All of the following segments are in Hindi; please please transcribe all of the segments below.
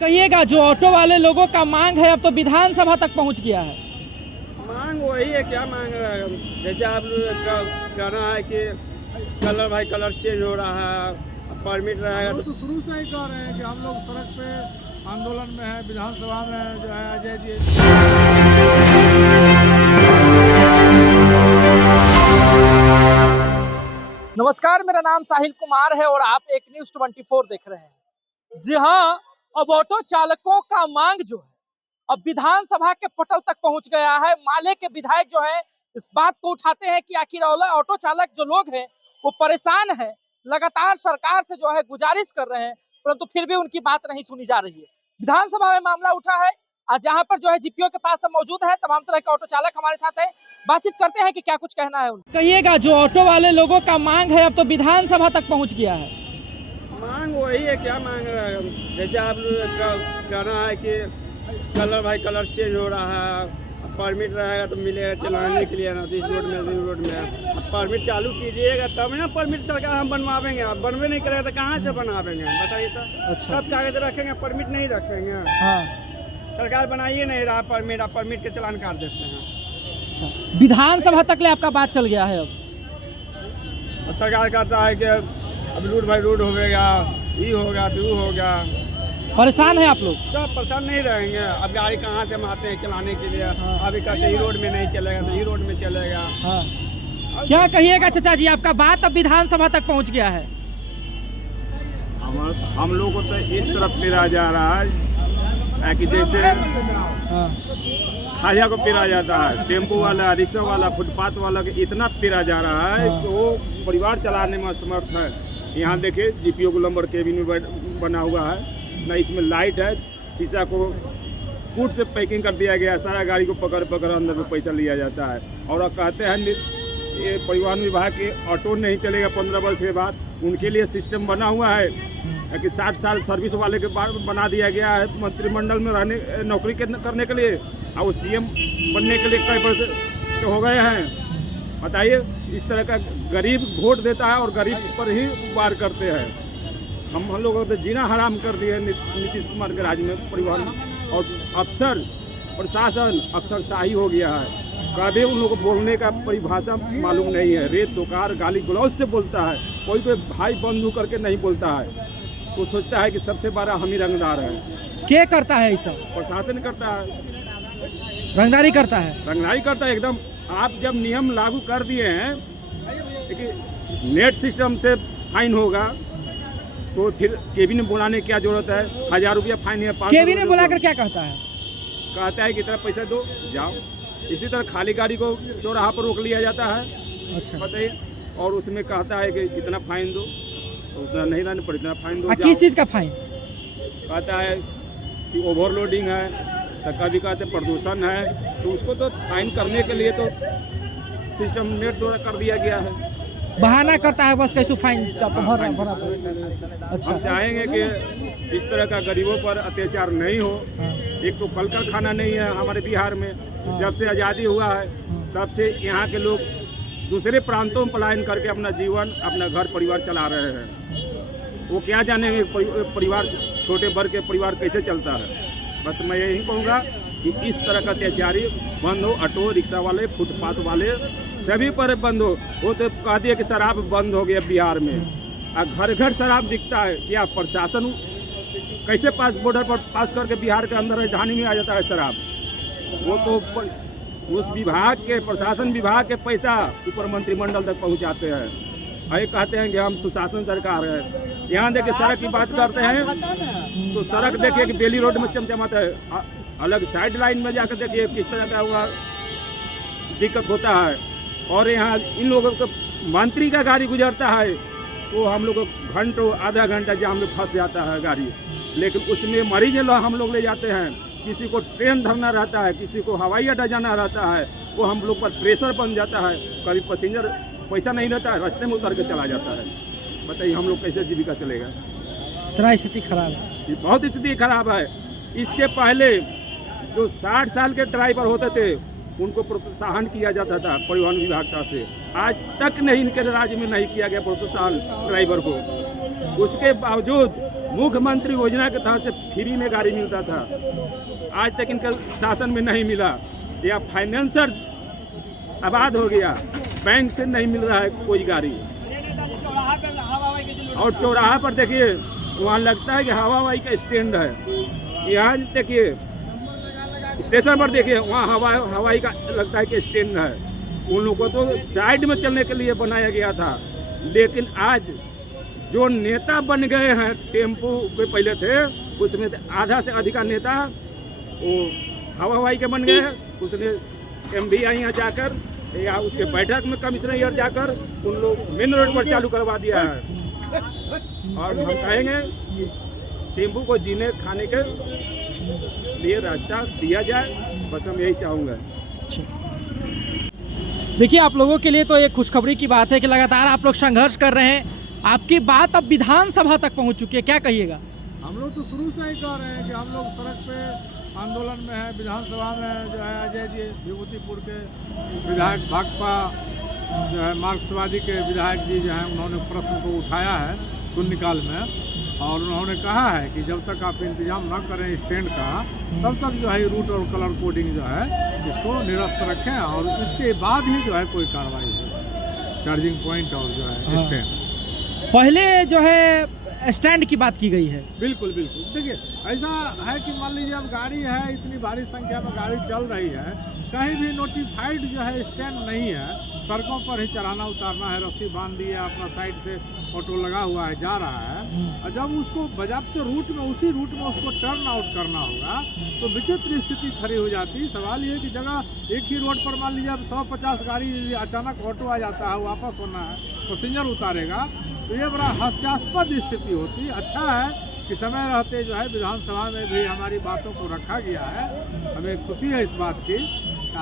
कहिएगा, जो ऑटो वाले लोगों का मांग है अब तो विधानसभा तक पहुंच गया है। मांग वही है, क्या मांग रहा है? जैसे आप कहना है कि कलर चेंज हो रहा है, परमिट रहेगा तो शुरू से ही कह रहे हैं कि हम लोग सड़क पे आंदोलन में है, विधानसभा में जो है अजय जी। नमस्कार, मेरा नाम साहिल कुमार है और आप एक न्यूज़ 24 देख रहे हैं। जी हाँ, अब ऑटो चालकों का मांग जो है अब विधानसभा के पटल तक पहुंच गया है। माले के विधायक जो है इस बात को उठाते हैं कि आखिर ऑटो चालक जो लोग हैं वो परेशान है, लगातार सरकार से जो है गुजारिश कर रहे हैं, परंतु फिर भी उनकी बात नहीं सुनी जा रही है। विधानसभा में मामला उठा है। आज जहाँ पर जो है जीपीओ के पास हम मौजूद है, तमाम तरह के ऑटो चालक हमारे साथ है, बातचीत करते हैं कि क्या कुछ कहना है उनका। कहिएगा, जो ऑटो वाले लोगों का मांग है अब तो विधानसभा तक पहुंच गया है। मांग वही है, क्या मांग रहा है? जैसे आप कहना है कि कलर चेंज हो रहा है, परमिट रहेगा तो मिलेगा चलाने के लिए ना, इस रोड में रिंग रोड में। अब परमिट चालू कीजिएगा तब ना परमिट सरकार हम बनवाएंगे। आप बनवे नहीं करेगा तो कहाँ से बनावेंगे बताइए तो। अच्छा। सब कागज रखेंगे, परमिट नहीं रखेंगे। हाँ। सरकार बनाइए नहीं रहा परमिट, आप परमिट के चलान काट देते हैं। अच्छा, विधानसभा तक ले आपका बात चल गया है। अब सरकार कहता है कि अब रोड बाई रोड होगा, ये होगा तो वो होगा। परेशान है आप लोग? सब परेशान नहीं रहेंगे। अब गाड़ी कहाँ से हम आते हैं चलाने के लिए। हाँ। अभी कहते हैं रोड में नहीं चलेगा तो ये रोड में चलेगा। हाँ। क्या कहिएगा चाचा जी, आपका बात अब विधानसभा तक पहुंच गया है। हम लोग को तो इस तरफ पेरा जा रहा है कि जैसे हाँ। खाजा को पेरा जाता है, टेम्पो वाला, रिक्शा वाला, फुटपाथ वाला के इतना पेरा जा रहा है हाँ। कि वो परिवार चलाने में असमर्थ है। यहाँ देखिए जीपीओ गोलंबर केबिन में बना हुआ है ना, इसमें लाइट है, शीशा को फूट से पैकिंग कर दिया गया है, सारा गाड़ी को पकड़ अंदर में पैसा लिया जाता है। और अब कहते हैं ये परिवहन विभाग के ऑटो नहीं चलेगा 15 वर्ष के बाद। उनके लिए सिस्टम बना हुआ है कि 60 साल सर्विस वाले के बाद बना दिया गया है मंत्रिमंडल में रहने नौकरी करने के लिए, और वो सीएम बनने के लिए कई वर्ष हो गए हैं। बताइए, इस तरह का गरीब वोट देता है और गरीब पर ही वार करते हैं। हम लोगों को तो जीना हराम कर दिए नीतीश कुमार के राज में परिवहन, और अफसर प्रशासन अफसरशाही हो गया है। कभी उन लोगों को बोलने का परिभाषा मालूम नहीं है। रेत दोकार गाली गलौज से बोलता है, कोई भाई बंधु करके नहीं बोलता है। वो सोचता है कि सबसे बड़ा हम ही रंगदार है। क्या करता है ये सब? प्रशासन करता है, रंगदारी करता है। रंगदारी करता है एकदम। आप जब नियम लागू कर दिए हैं कि नेट सिस्टम से फाइन होगा, तो फिर केबिन में बुलाने की क्या जरूरत है? 1000 रुपया फाइन है। केबिन में बुलाकर क्या कहता है? कहता है कि इतना पैसा दो जाओ। इसी तरह खाली गाड़ी को चौराहा पर रोक लिया जाता है। अच्छा, बताइए, और उसमें कहता है कि इतना फाइन दो, तो उतना नहीं रहने पर इतना फाइन दो। किस चीज़ का फाइन? कहता है कि ओवरलोडिंग है, तो कभी कहते प्रदूषण है, तो उसको तो फाइन करने के लिए तो सिस्टम नेट द्वारा कर दिया गया है। बहाना करता है बस, कैसे फाइन भरा। अच्छा, हम चाहेंगे कि इस तरह का गरीबों पर अत्याचार नहीं हो। हाँ। एक तो कल कारखाना नहीं है हमारे बिहार में। हाँ। जब से आज़ादी हुआ है तब से यहाँ के लोग दूसरे प्रांतों में पलायन करके अपना जीवन, अपना घर परिवार चला रहे हैं। वो क्या जानेंगे परिवार, छोटे वर्ग के परिवार कैसे चलता है। बस मैं यही कहूँगा कि इस तरह का अत्याचारी बंद हो। ऑटो रिक्शा वाले, फुटपाथ वाले सभी पर बंद हो। वो तो कह दिया कि शराब बंद हो गया बिहार में, और घर घर शराब दिखता है। क्या प्रशासन कैसे बॉर्डर पर पास करके बिहार के अंदर राजधानी में आ जाता है शराब? वो तो उस विभाग के, प्रशासन विभाग के पैसा ऊपर मंत्रिमंडल तक पहुंचाते हैं। ये कहते हैं कि हम सुशासन सरकार है। यहाँ देखिए सड़क की बात करते हैं तो सड़क देखिए कि बेली रोड में चमचमाता है, अलग साइड लाइन में जाकर देखिए किस तरह का हुआ दिक्कत होता है। और यहाँ इन लोगों को मंत्री का गाड़ी गुजरता है तो हम लोग को घंटों, आधा घंटा जाम में फंस जाता है गाड़ी। लेकिन उसमें मरीज हम लोग ले जाते हैं। किसी को ट्रेन धरना रहता है, किसी को हवाई अड्डा जाना रहता है, वो हम लोग पर प्रेशर बन जाता है। कभी पैसेंजर पैसा नहीं रहता है, रास्ते में उतर के चला जाता है। बताइए हम लोग कैसे जीविका चलेगा? इतना स्थिति खराब है, बहुत स्थिति खराब है। इसके पहले जो 60 साल के ड्राइवर होते थे उनको प्रोत्साहन किया जाता था परिवहन विभाग से। आज तक नहीं, इनके राज्य में नहीं किया गया प्रोत्साहन ड्राइवर को। उसके बावजूद मुख्यमंत्री योजना के तहत से फ्री में गाड़ी मिलता था, आज तक इनका शासन में नहीं मिला। या फाइनेंसर आबाद हो गया, बैंक से नहीं मिल रहा है कोई गाड़ी। और चौराहा पर देखिए, वहाँ लगता है कि हवाई का स्टैंड है। यहाँ देखिए स्टेशन पर देखिए, वहाँ हवाई का लगता है कि स्टैंड है। उन लोगों को तो साइड में चलने के लिए बनाया गया था, लेकिन आज जो नेता बन गए हैं, टेम्पो पे पहले थे, उसमें आधा से अधिका नेता वो हवाई के बन गए हैं। उसने MDI यहाँ जाकर या उसके बैठक में कमिश्नर यहाँ जाकर उन लोग मेन रोड पर चालू करवा दिया है। और हम कहेंगे कि टेम्पो को जीने खाने के लिए रास्ता दिया जाए, बस हम यही चाहूँगा। देखिए, आप लोगों के लिए तो एक खुशखबरी की बात है कि लगातार आप लोग संघर्ष कर रहे हैं, आपकी बात अब विधानसभा तक पहुंच चुकी है, क्या कहिएगा? हम लोग तो शुरू से ही कह रहे हैं कि हम लोग सड़क पे आंदोलन में है। विधानसभा में जो है अजय जी विभूतिपुर के विधायक, भाकपा जो है मार्क्सवादी के विधायक जी जो हैं, उन्होंने प्रश्न को उठाया है शून्यकाल में, और उन्होंने कहा है कि जब तक आप इंतजाम न करें स्टैंड का, तब तक जो है रूट और कलर कोडिंग जो है इसको निरस्त रखें, और इसके बाद ही जो है कोई कार्रवाई हो, चार्जिंग पॉइंट और जो है स्टैंड। पहले जो है स्टैंड की बात की गई है। बिल्कुल बिल्कुल। देखिए, ऐसा है कि मान लीजिए अब गाड़ी है, इतनी भारी संख्या में गाड़ी चल रही है, कहीं भी नोटिफाइड जो है स्टैंड नहीं है, सड़कों पर ही चढ़ाना उतारना है, रस्सी बांध दी है, अपना साइड से ऑटो लगा हुआ है, जा रहा है, और जब उसको बजाते रूट में, उसी रूट में उसको टर्न आउट करना होगा, तो विचित्र स्थिति खड़ी हो जाती है। सवाल ये कि जगह एक ही रोड पर मान लीजिए अब 150 गाड़ी, अचानक ऑटो आ जाता है, वापस होना है, पैसेंजर उतारेगा, तो ये बड़ा हास्यास्पद स्थिति होती। अच्छा है कि समय रहते जो है विधानसभा में भी हमारी बातों को रखा गया है, हमें खुशी है इस बात की।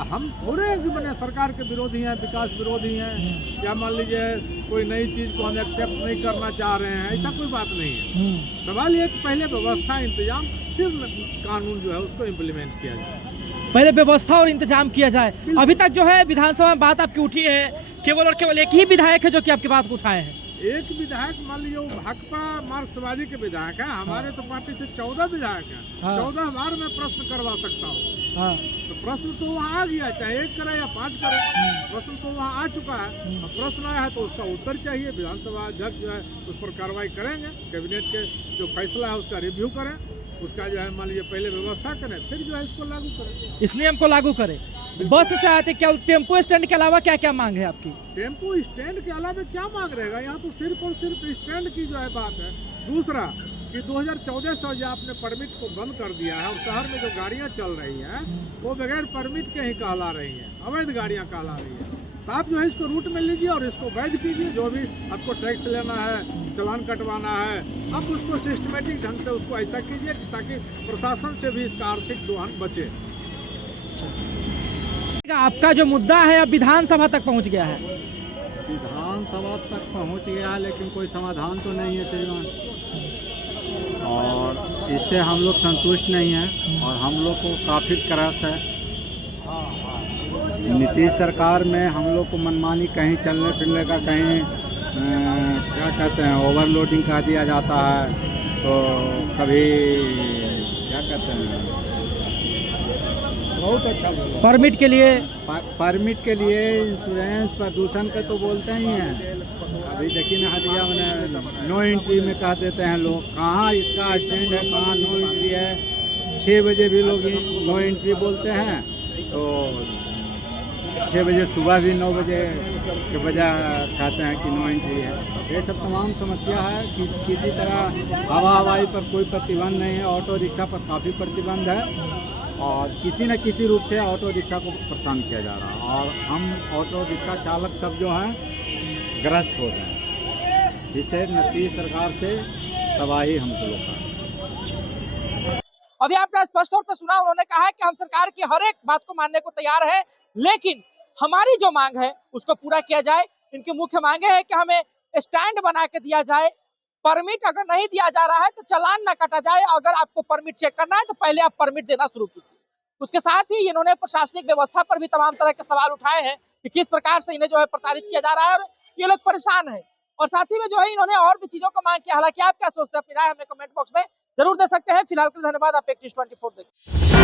हम थोड़े मैंने सरकार के विरोधी हैं, विकास विरोधी हैं, या मान लीजिए कोई नई चीज़ को हम एक्सेप्ट नहीं करना चाह रहे हैं, ऐसा कोई बात नहीं है। सवाल ये कि पहले व्यवस्था इंतजाम, फिर कानून जो है उसको इम्प्लीमेंट किया जाए। पहले व्यवस्था और इंतजाम किया जाए। अभी तक जो है विधानसभा में बात आपकी उठी है, केवल और केवल एक ही विधायक है जो कि आपकी बात को उठाए हैं। एक विधायक मान लीजिए वो भाकपा मार्क्सवादी के विधायक है, हमारे तो पार्टी से 14 विधायक हैं। 14 बार मैं प्रश्न करवा सकता हूँ। तो प्रश्न तो वहाँ आ गया, चाहे 1 करे या 5 करे, प्रश्न तो वहाँ आ चुका है। अब प्रश्न आया है तो उसका उत्तर चाहिए। विधानसभा अध्यक्ष जो है उस पर कार्रवाई करेंगे, कैबिनेट के जो फैसला है उसका रिव्यू करें, उसका जो है मान लीजिए पहले व्यवस्था करें, फिर जो है इसको लागू करें, इस नियम को लागू करें। बस से आते क्या टेम्पो स्टैंड के अलावा क्या क्या मांग है आपकी? टेम्पो स्टैंड के अलावा क्या मांग रहेगा? यहाँ तो सिर्फ और सिर्फ स्टैंड की जो है बात है। दूसरा कि 2014 से जो आपने परमिट को बंद कर दिया है, और शहर में जो गाड़ियाँ चल रही हैं वो बगैर परमिट के ही कहला रही हैं, अवैध गाड़ियाँ कहला रही हैं। तो आप जो है इसको रूट में लीजिए और इसको वैध कीजिए। जो भी आपको टैक्स लेना है, चालान कटवाना है, आप उसको सिस्टमेटिक ढंग से उसको ऐसा कीजिए ताकि प्रशासन से भी इसका आर्थिक दोहन बचे। आपका जो मुद्दा है अब विधानसभा तक पहुंच गया है। विधानसभा तक पहुंच गया है, लेकिन कोई समाधान तो नहीं है श्रीमान, और इससे हम लोग संतुष्ट नहीं हैं, और हम लोग को काफ़ी क्रस है। नीतीश सरकार में हम लोग को मनमानी कहीं चलने फिरने का, कहीं क्या कहते हैं ओवरलोडिंग का दिया जाता है, तो कभी क्या कहते हैं बहुत अच्छा परमिट के लिए, परमिट के लिए इंश्योरेंस, प्रदूषण के तो बोलते ही हैं। अभी देखिए ना, हटिया मैंने नो एंट्री में कह देते हैं लोग, कहाँ इसका स्टैंड है, कहाँ नो एंट्री है। 6 बजे भी लोग नो एंट्री बोलते हैं, तो 6 बजे सुबह भी 9 बजे के बजाय कहते हैं कि नो एंट्री है। ये सब तमाम समस्या है कि किसी तरह हवाई पर कोई प्रतिबंध नहीं है, ऑटो रिक्शा पर काफ़ी प्रतिबंध है, और किसी न किसी रूप से ऑटो रिक्शा को परेशान किया जा रहा है, और हम ऑटो रिक्शा चालक सब जो हैं ग्रस्त हो रहे हैं, जिससे नीतीश सरकार से तबाही हमको लोग का। अभी आपने स्पष्ट तौर पर सुना, उन्होंने कहा है कि हम सरकार की हर एक बात को मानने को तैयार है, लेकिन हमारी जो मांग है उसको पूरा किया जाए। इनकी मुख्य मांगे है कि हमें स्टैंड बना के दिया जाए, परमिट अगर नहीं दिया जा रहा है तो चालान ना काटा जाए। अगर आपको परमिट चेक करना है तो पहले आप परमिट देना शुरू कीजिए। उसके साथ ही इन्होंने प्रशासनिक व्यवस्था पर भी तमाम तरह के सवाल उठाए हैं कि किस प्रकार से इन्हें जो है प्रताड़ित किया जा रहा है, और ये लोग परेशान है। और साथ ही में जो है इन्होंने और भी चीजों को मांग किया। हालांकि आप क्या सोचते हैं, अपनी राय हमें कमेंट बॉक्स में जरूर दे सकते हैं। फिलहाल के लिए धन्यवाद। आप एक न्यूज़ 24 देखिए।